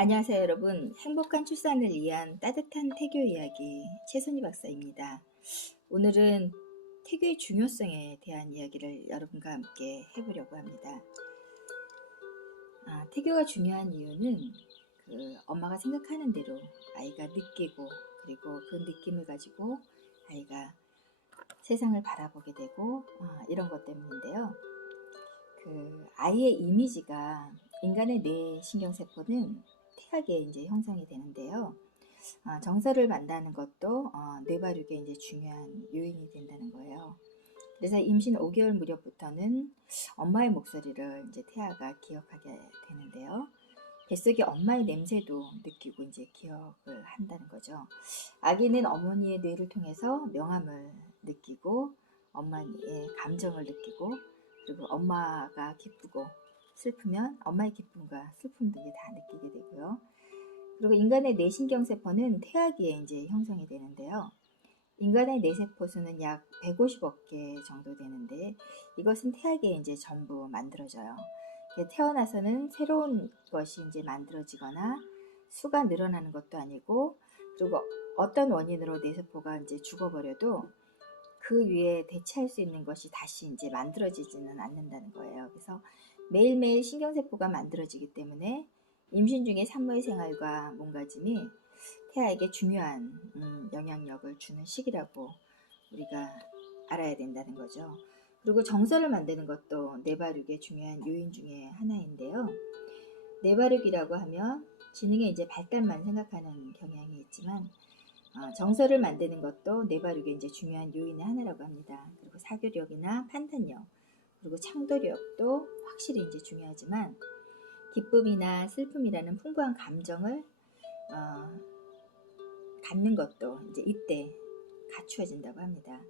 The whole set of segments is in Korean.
안녕하세요, 여러분. 행복한 출산을 위한 따뜻한 태교 이야기 최선희 박사입니다. 오늘은 태교의 중요성에 대한 이야기를 여러분과 함께 해보려고 합니다. 태교가 중요한 이유는 엄마가 생각하는 대로 아이가 느끼고, 그리고 그 느낌을 가지고 아이가 세상을 바라보게 되고 이런 것 때문인데요. 아이의 이미지가 인간의 뇌 신경세포는 태아기에 이제 형성이 되는데요. 정서를 만나는 것도 뇌발육에 이제 중요한 요인이 된다는 거예요. 그래서 임신 5개월 무렵부터는 엄마의 목소리를 이제 태아가 기억하게 되는데요. 뱃속의 엄마의 냄새도 느끼고 이제 기억을 한다는 거죠. 아기는 어머니의 뇌를 통해서 명암을 느끼고 엄마의 감정을 느끼고, 그리고 엄마가 기쁘고 슬프면 엄마의 기쁨과 슬픔 등을 다 느끼게 되고요. 그리고 인간의 뇌신경세포는 태아기에 이제 형성이 되는데요. 인간의 뇌세포 수는 약 150억 개 정도 되는데 이것은 태아기에 이제 전부 만들어져요. 태어나서는 새로운 것이 이제 만들어지거나 수가 늘어나는 것도 아니고, 그리고 어떤 원인으로 뇌세포가 이제 죽어버려도 그 위에 대체할 수 있는 것이 다시 이제 만들어지지는 않는다는 거예요. 그래서 매일매일 신경세포가 만들어지기 때문에 임신 중에 산모의 생활과 몸가짐이 태아에게 중요한 영향력을 주는 시기라고 우리가 알아야 된다는 거죠. 그리고 정서를 만드는 것도 뇌발육의 중요한 요인 중에 하나인데요. 뇌발육이라고 하면 지능의 이제 발달만 생각하는 경향이 있지만 정서를 만드는 것도 뇌발육의 이제 중요한 요인의 하나라고 합니다. 그리고 사교력이나 판단력, 그리고 창도력도 확실히 이제 중요하지만 기쁨이나 슬픔이라는 풍부한 감정을 갖는 것도 이제 이때 갖추어진다고 합니다.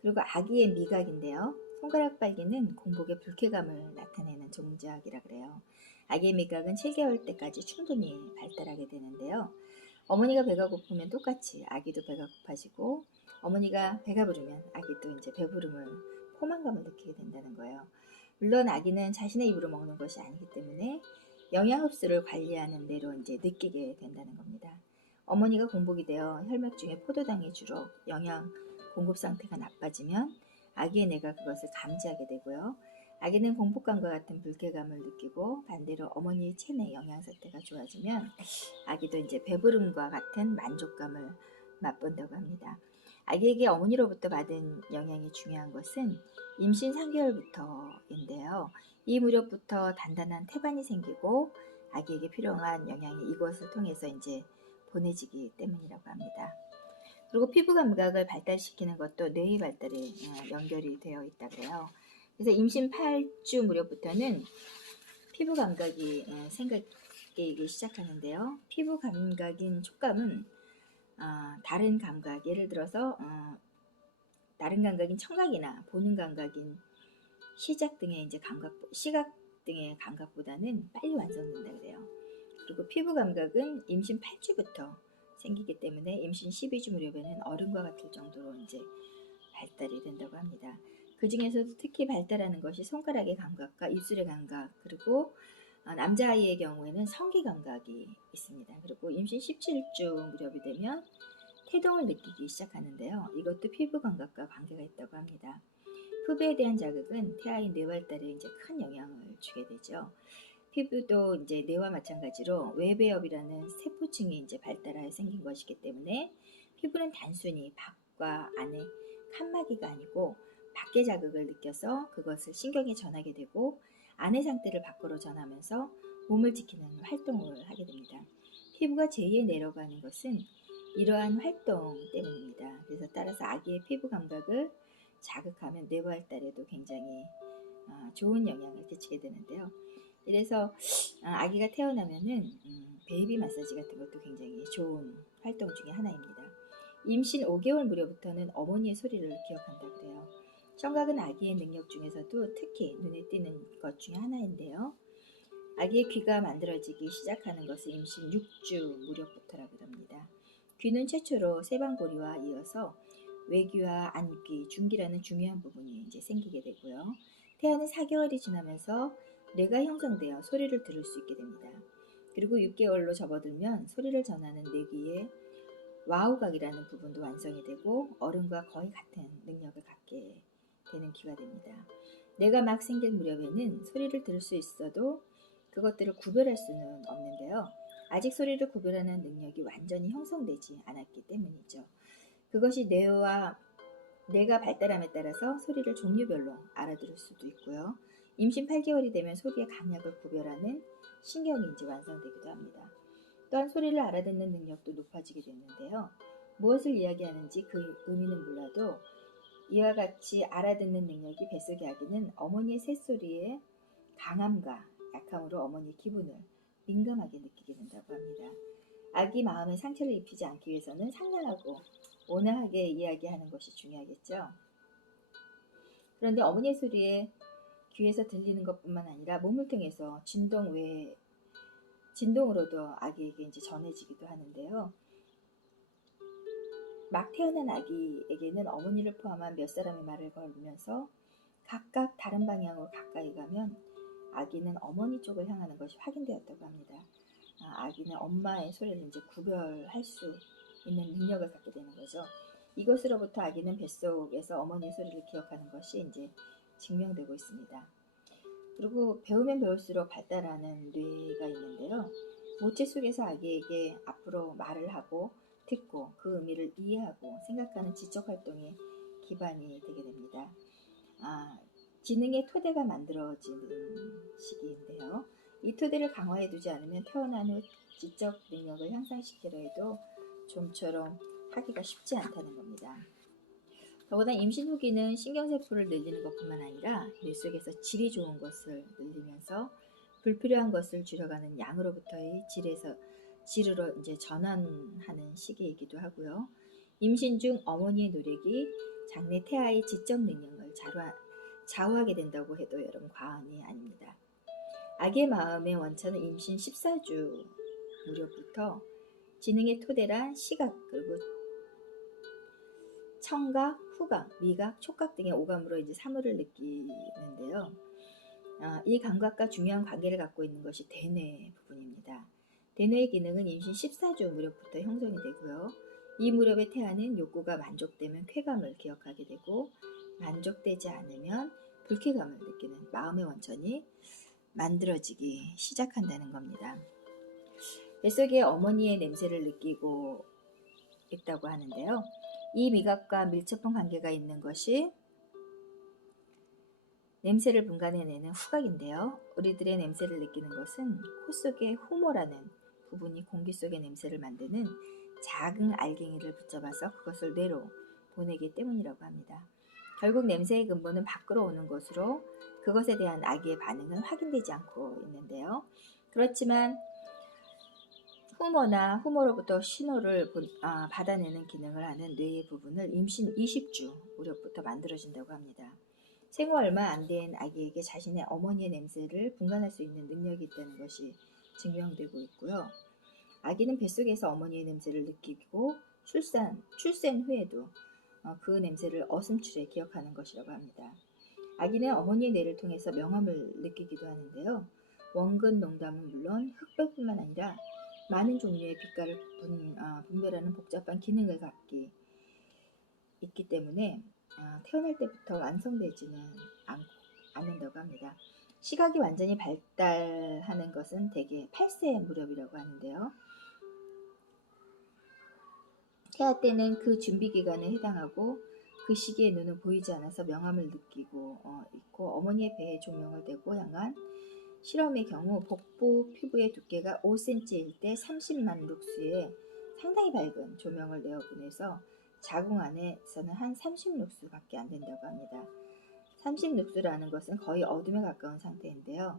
그리고 아기의 미각인데요. 손가락 빨기는 공복의 불쾌감을 나타내는 종작이라 그래요. 아기의 미각은 7개월 때까지 충분히 발달하게 되는데요. 어머니가 배가 고프면 똑같이 아기도 배가 고파지고, 어머니가 배가 부르면 아기도 이제 배부름을, 포만감을 느끼게 된다는 거예요. 물론 아기는 자신의 입으로 먹는 것이 아니기 때문에 영양 흡수를 관리하는 뇌로 이제 느끼게 된다는 겁니다. 어머니가 공복이 되어 혈맥 중에 포도당이 줄어 영양 공급 상태가 나빠지면 아기의 뇌가 그것을 감지하게 되고요. 아기는 공복감과 같은 불쾌감을 느끼고, 반대로 어머니의 체내 영양 상태가 좋아지면 아기도 이제 배부름과 같은 만족감을 맛본다고 합니다. 아기에게 어머니로부터 받은 영양이 중요한 것은 임신 3개월부터인데요. 이 무렵부터 단단한 태반이 생기고 아기에게 필요한 영양이 이것을 통해서 이제 보내지기 때문이라고 합니다. 그리고 피부 감각을 발달시키는 것도 뇌의 발달에 연결이 되어 있다 그래요. 그래서 임신 8주 무렵부터는 피부 감각이 생기기 시작하는데요. 피부 감각인 촉감은 다른 감각, 예를 들어서 다른 감각인 청각이나 보는 감각인 시각 등의 감각보다는 빨리 완성된다 그래요. 그리고 피부 감각은 임신 8주부터 생기기 때문에 임신 12주 무렵에는 어른과 같을 정도로 이제 발달이 된다고 합니다. 그 중에서도 특히 발달하는 것이 손가락의 감각과 입술의 감각, 그리고 남자아이의 경우에는 성기 감각이 있습니다. 그리고 임신 17주 무렵이 되면 태동을 느끼기 시작하는데요. 이것도 피부 감각과 관계가 있다고 합니다. 후배에 대한 자극은 태아의 뇌 발달에 이제 큰 영향을 주게 되죠. 피부도 이제 뇌와 마찬가지로 외배엽이라는 세포층이 이제 발달하여 생긴 것이기 때문에 피부는 단순히 밖과 안의 칸막이가 아니고 밖의 자극을 느껴서 그것을 신경에 전하게 되고 안의 상태를 밖으로 전하면서 몸을 지키는 활동을 하게 됩니다. 피부가 제2의 뇌라고 하는 것은 이러한 활동 때문입니다. 그래서 따라서 아기의 피부 감각을 자극하면 뇌 발달에도 굉장히 좋은 영향을 끼치게 되는데요. 이래서 아기가 태어나면은 베이비 마사지 같은 것도 굉장히 좋은 활동 중에 하나입니다. 임신 5개월 무렵부터는 어머니의 소리를 기억한다 그래요. 청각은 아기의 능력 중에서도 특히 눈에 띄는 것 중에 하나인데요. 아기의 귀가 만들어지기 시작하는 것은 임신 6주 무렵부터라고 합니다. 귀는 최초로 세방고리와 이어서 외귀와 안귀, 중귀라는 중요한 부분이 이제 생기게 되고요. 태아는 4개월이 지나면서 뇌가 형성되어 소리를 들을 수 있게 됩니다. 그리고 6개월로 접어들면 소리를 전하는 뇌귀의 와우각이라는 부분도 완성이 되고 어른과 거의 같은 능력을 갖게 되는 귀가 됩니다. 뇌가 막 생길 무렵에는 소리를 들을 수 있어도 그것들을 구별할 수는 없는데요. 아직 소리를 구별하는 능력이 완전히 형성되지 않았기 때문이죠. 그것이 뇌가 발달함에 따라서 소리를 종류별로 알아들을 수도 있고요. 임신 8개월이 되면 소리의 강약을 구별하는 신경이 이제 완성되기도 합니다. 또한 소리를 알아듣는 능력도 높아지게 되는데요. 무엇을 이야기하는지 그 의미는 몰라도 이와 같이 알아듣는 능력이 뱃속의 아기는 어머니의 새소리의 강함과 약함으로 어머니의 기분을 민감하게 느끼게 된다고 합니다. 아기 마음에 상처를 입히지 않기 위해서는 상냥하고 온화하게 이야기하는 것이 중요하겠죠. 그런데 어머니의 소리에 귀에서 들리는 것뿐만 아니라 몸을 통해서 진동으로도 아기에게 이제 전해지기도 하는데요. 막 태어난 아기에게는 어머니를 포함한 몇 사람의 말을 걸으면서 각각 다른 방향으로 가까이 가면 아기는 어머니 쪽을 향하는 것이 확인되었다고 합니다. 아기는 엄마의 소리를 이제 구별할 수 있는 능력을 갖게 되는 거죠. 이것으로부터 아기는 뱃속에서 어머니의 소리를 기억하는 것이 이제 증명되고 있습니다. 그리고 배우면 배울수록 발달하는 뇌가 있는데요. 모체 속에서 아기에게 앞으로 말을 하고 듣고 그 의미를 이해하고 생각하는 지적 활동의 기반이 되게 됩니다. 지능의 토대가 만들어지는 시기인데요. 이 토대를 강화해 두지 않으면 태어난 후 지적 능력을 향상시키려 해도 좀처럼 하기가 쉽지 않다는 겁니다. 더구나 임신 후기는 신경세포를 늘리는 것뿐만 아니라 뇌 속에서 질이 좋은 것을 늘리면서 불필요한 것을 줄여가는 양으로부터의 질으로 이제 전환하는 시기이기도 하고요. 임신 중 어머니의 노력이 장래 태아의 지적 능력을 좌우하게 된다고 해도 여러분 과언이 아닙니다. 아기의 마음의 원천은 임신 14주 무렵부터 지능의 토대란 시각 그리고 청각, 후각, 미각, 촉각 등의 오감으로 이제 사물을 느끼는데요. 이 감각과 중요한 관계를 갖고 있는 것이 대뇌 부분입니다. 대뇌의 기능은 임신 14주 무렵부터 형성이 되고요. 이 무렵의 태아는 욕구가 만족되면 쾌감을 기억하게 되고 만족되지 않으면 불쾌감을 느끼는 마음의 원천이 만들어지기 시작한다는 겁니다. 뱃속에 어머니의 냄새를 느끼고 있다고 하는데요. 이 미각과 밀접한 관계가 있는 것이 냄새를 분간해내는 후각인데요. 우리들의 냄새를 느끼는 것은 코 속의 후모라는 부분이 공기 속의 냄새를 만드는 작은 알갱이를 붙잡아서 그것을 뇌로 보내기 때문이라고 합니다. 결국 냄새의 근본은 밖으로 오는 것으로 그것에 대한 아기의 반응은 확인되지 않고 있는데요. 그렇지만 후모로부터 신호를 받아내는 기능을 하는 뇌의 부분을 임신 20주 무렵부터 만들어진다고 합니다. 생후 얼마 안 된 아기에게 자신의 어머니의 냄새를 분간할 수 있는 능력이 있다는 것이 증명되고 있고요. 아기는 뱃속에서 어머니의 냄새를 느끼고 출생 후에도 그 냄새를 어슴출해 기억하는 것이라고 합니다. 아기는 어머니의 뇌를 통해서 명암을 느끼기도 하는데요. 원근 농담은 물론 흑백뿐만 아니라 많은 종류의 빛깔을 분별하는 복잡한 기능을 갖기 있기 때문에 태어날 때부터 완성되지는 않는다고 합니다. 시각이 완전히 발달하는 것은 대개 8세 무렵이라고 하는데요. 태아 때는 그 준비 기간에 해당하고 그 시기에 눈은 보이지 않아서 명암을 느끼고 있고 어머니의 배에 조명을 대고 향한 실험의 경우 복부 피부의 두께가 5cm일 때 30만 룩스의 상당히 밝은 조명을 내어보내서 자궁 안에서는 한 30룩스밖에 안 된다고 합니다. 30룩스라는 것은 거의 어둠에 가까운 상태인데요.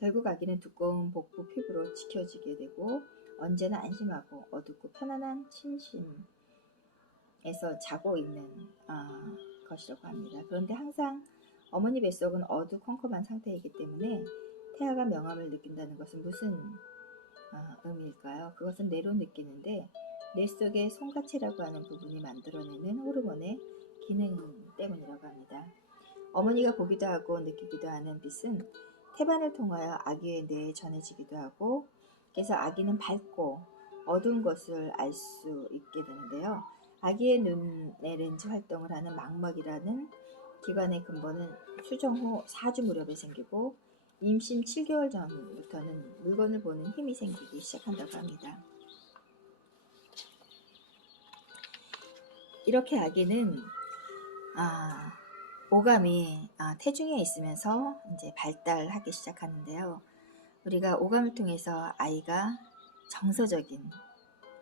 결국 아기는 두꺼운 복부 피부로 지켜지게 되고 언제나 안심하고 어둡고 편안한 침실에서 자고 있는 것이라고 합니다. 그런데 항상 어머니 뱃속은 어두컴컴한 상태이기 때문에 태아가 명암을 느낀다는 것은 무슨 의미일까요? 그것은 뇌로 느끼는데 뇌 속의 송가체라고 하는 부분이 만들어내는 호르몬의 기능 때문이라고 합니다. 어머니가 보기도 하고 느끼기도 하는 빛은 태반을 통하여 아기의 뇌에 전해지기도 하고 그래서 아기는 밝고 어두운 것을 알 수 있게 되는데요. 아기의 눈의 렌즈 활동을 하는 망막이라는 기관의 근본은 수정 후 4주 무렵에 생기고 임신 7개월 전부터는 물건을 보는 힘이 생기기 시작한다고 합니다. 이렇게 아기는 오감이 태중에 있으면서 이제 발달하기 시작하는데요. 우리가 오감을 통해서 아이가 정서적인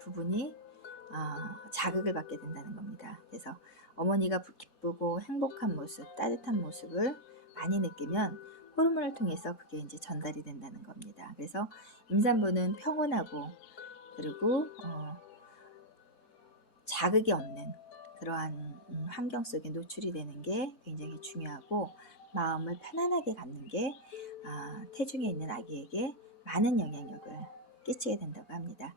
부분이 자극을 받게 된다는 겁니다. 그래서 어머니가 기쁘고 행복한 모습, 따뜻한 모습을 많이 느끼면 호르몬을 통해서 그게 이제 전달이 된다는 겁니다. 그래서 임산부는 평온하고 그리고 자극이 없는 그러한 환경 속에 노출이 되는 게 굉장히 중요하고 마음을 편안하게 갖는 게 태중에 있는 아기에게 많은 영향력을 끼치게 된다고 합니다.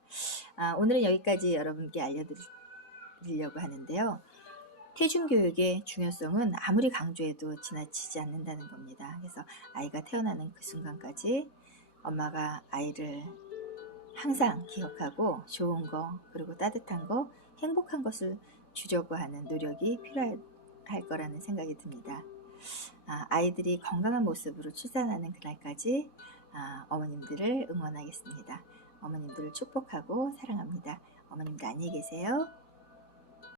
오늘은 여기까지 여러분께 알려드리려고 하는데요. 태중교육의 중요성은 아무리 강조해도 지나치지 않는다는 겁니다. 그래서 아이가 태어나는 그 순간까지 엄마가 아이를 항상 기억하고 좋은 거 그리고 따뜻한 거 행복한 것을 주려고 하는 노력이 필요할 거라는 생각이 듭니다. 아이들이 건강한 모습으로 출산하는 그날까지 어머님들을 응원하겠습니다. 어머님들을 축복하고 사랑합니다. 어머님들 안녕히 계세요.